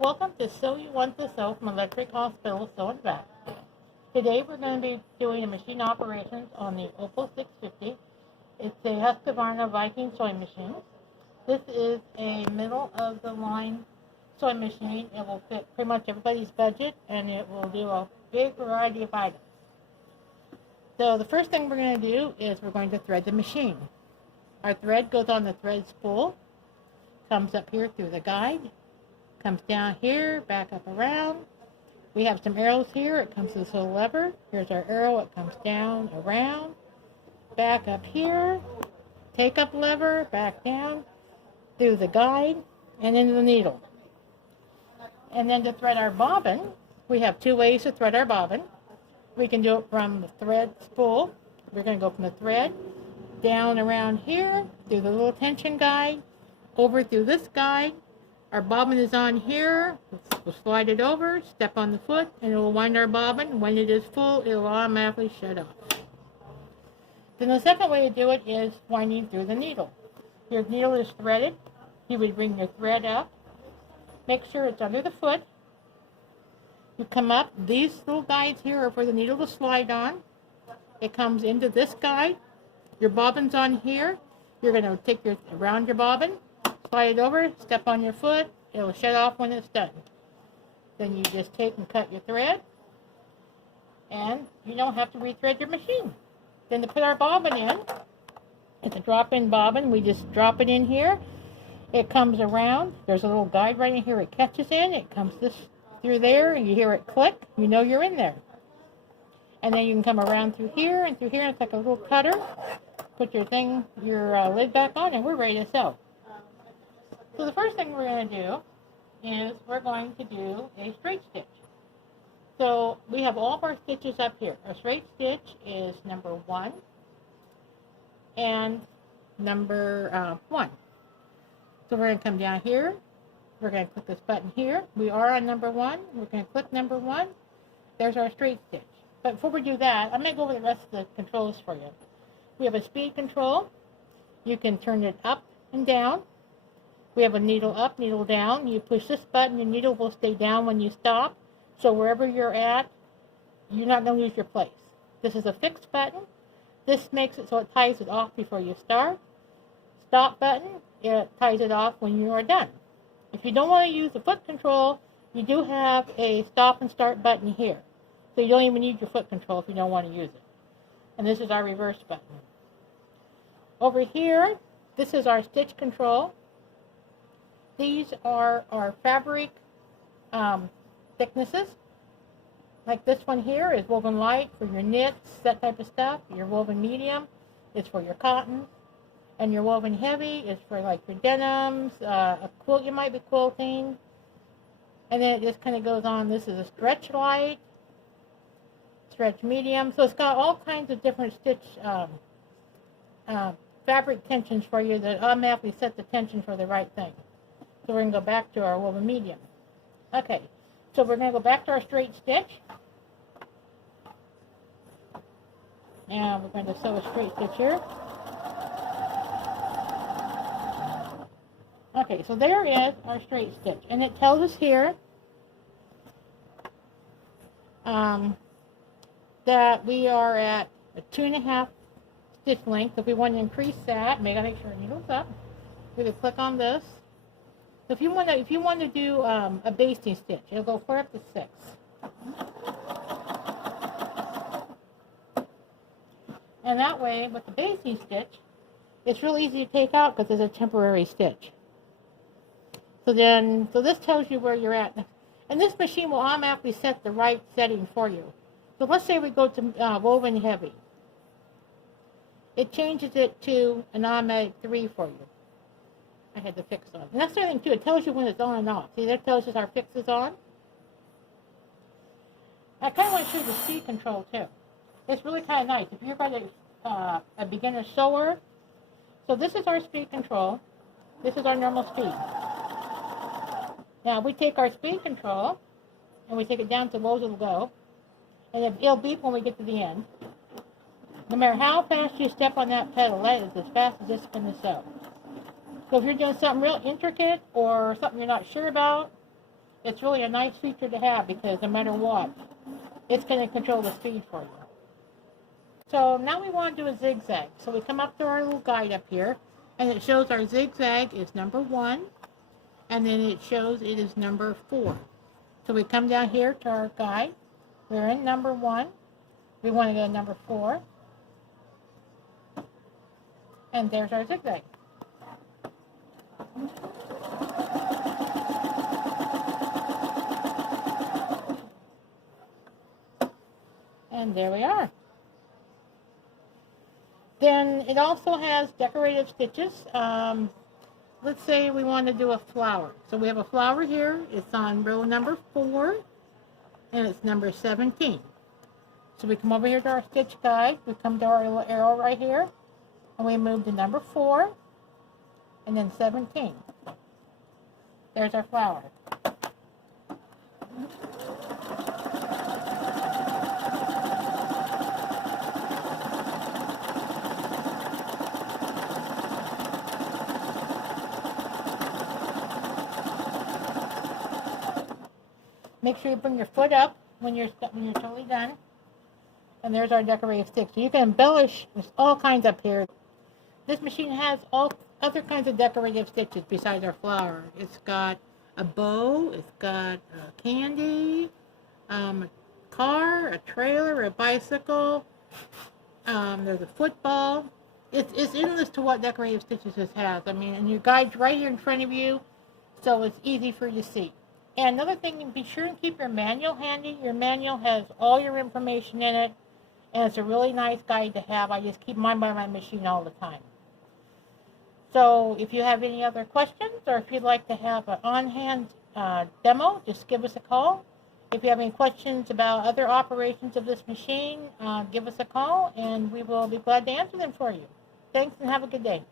Welcome to Sew You Want to Sew from Electric Hospital Sew and Back. Today we're going to be doing a machine operations on the Opal 650. It's a Husqvarna Viking sewing machine. This is a middle of the line sewing machine. It will fit pretty much everybody's budget and it will do a big variety of items. So the first thing we're going to do is we're going to thread the machine. Our thread goes on the thread spool, comes up here through the guide, comes down here, back up around. We have some arrows here. It comes to this little lever. Here's our arrow. It comes down, around, back up here, take up lever, back down, through the guide, and into the needle. And then to thread our bobbin, we have two ways to thread our bobbin. We can do it from the thread spool. We're going to go from the thread down around here, through the little tension guide, over through this guide. Our bobbin is on here. We'll slide it over, step on the foot, and it will wind our bobbin. When it is full, it will automatically shut off. Then the second way to do it is winding through the needle. Your needle is threaded. You would bring your thread up. Make sure it's under the foot. You come up. These little guides here are for the needle to slide on. It comes into this guide. Your bobbin's on here. You're going to take around your bobbin, slide it over, step on your foot. It will shut off when it's done. Then you just take and cut your thread, and you don't have to rethread your machine. Then to put our bobbin in, it's a drop-in bobbin. We just drop it in here. It comes around. There's a little guide right in here. It catches in. It comes through there, and you hear it click. You know you're in there. And then you can come around through here and through here. It's like a little cutter. Put your lid back on, and we're ready to sew. So the first thing we're going to do is we're going to do a straight stitch. So we have all of our stitches up here. Our straight stitch is number 1 and number 1. So we're going to come down here. We're going to click this button here. We are on number 1. We're going to click number 1. There's our straight stitch. But before we do that, I'm going to go over the rest of the controls for you. We have a speed control. You can turn it up and down. We have a needle up, needle down. You push this button, your needle will stay down when you stop. So wherever you're at, you're not going to lose your place. This is a fixed button. This makes it so it ties it off before you start. Stop button, it ties it off when you are done. If you don't want to use the foot control, you do have a stop and start button here. So you don't even need your foot control if you don't want to use it. And this is our reverse button. Over here, this is our stitch control. These are our fabric thicknesses. Like this one here is woven light for your knits, that type of stuff. Your woven medium is for your cotton. And your woven heavy is for like your denims, a quilt you might be quilting. And then it just kind of goes on. This is a stretch light, stretch medium. So it's got all kinds of different stitch fabric tensions for you that automatically set the tension for the right thing. So we're going to go back to our woven medium. Okay, so we're going to go back to our straight stitch. Now we're going to sew a straight stitch here. Okay, so there is our straight stitch. And it tells us here that we are at a 2.5 stitch length. If we want to increase that, we gotta make sure our needle's up. We can click on this. So if you want to do a basting stitch, it'll go 4 up to 6. And that way, with the basting stitch, it's real easy to take out because it's a temporary stitch. So this tells you where you're at. And this machine will automatically set the right setting for you. So let's say we go to woven heavy. It changes it to an automatic 3 for you. I had the fix on. And that's the other thing too, it tells you when it's on and off. See, that tells us our fix is on. I kind of want to show you the speed control too. It's really kind of nice. If you're a beginner sewer, so this is our speed control. This is our normal speed. Now we take our speed control and we take it down to low it'll go. And it'll beep when we get to the end. No matter how fast you step on that pedal, that is as fast as it's going to sew. So if you're doing something real intricate or something you're not sure about, It's really a nice feature to have because no matter what, it's going to control the speed for you. So now we want to do a zigzag. So we come up to our little guide up here, and it shows our zigzag is number 1, and then it shows it is number 4. So we come down here to our guide. We're in number 1. We want to go to number 4. And there's our zigzag. And there we are. Then it also has decorative stitches. Let's say we want to do a flower. So we have a flower here. It's on row number 4, and it's number 17. So we come over here to our stitch guide. We come to our little arrow right here, and we move to number 4, and then 17. There's our flower. Make sure you bring your foot up when you're totally done. And there's our decorative stick. So you can embellish. There's all kinds up here. This machine has all other kinds of decorative stitches besides our flower. It's got a bow. It's got candy, a car, a trailer, a bicycle. There's a football. It's endless to what decorative stitches this has. I mean, and your guide's right here in front of you, so it's easy for you to see. And another thing, be sure and keep your manual handy. Your manual has all your information in it, and it's a really nice guide to have. I just keep mine by my machine all the time. So if you have any other questions, or if you'd like to have an on-hand demo, just give us a call. If you have any questions about other operations of this machine, give us a call, and we will be glad to answer them for you. Thanks, and have a good day.